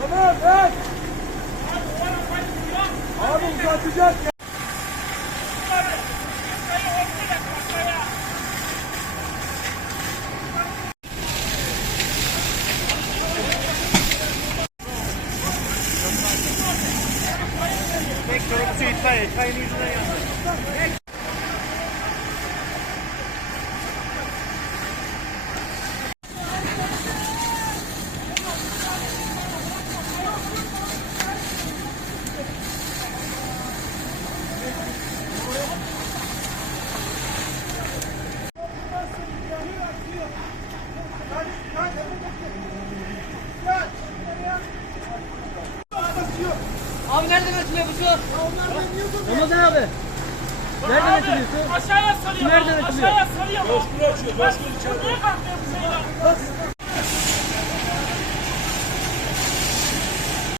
Tamam, evet. Abi uzatacağız ya. Tek çorapçı itfaiye, itfaiyenin yüzünden yandı. Abi nereden açılıyor bu su? Ramazan abi. Nereden açılıyor su? Aşağıya sarıyor. Nereden açılıyor? Aşağıya sarıyor. Coşkun açıyor. Coşkun içeride. Niye kalkmıyor bu şeyler?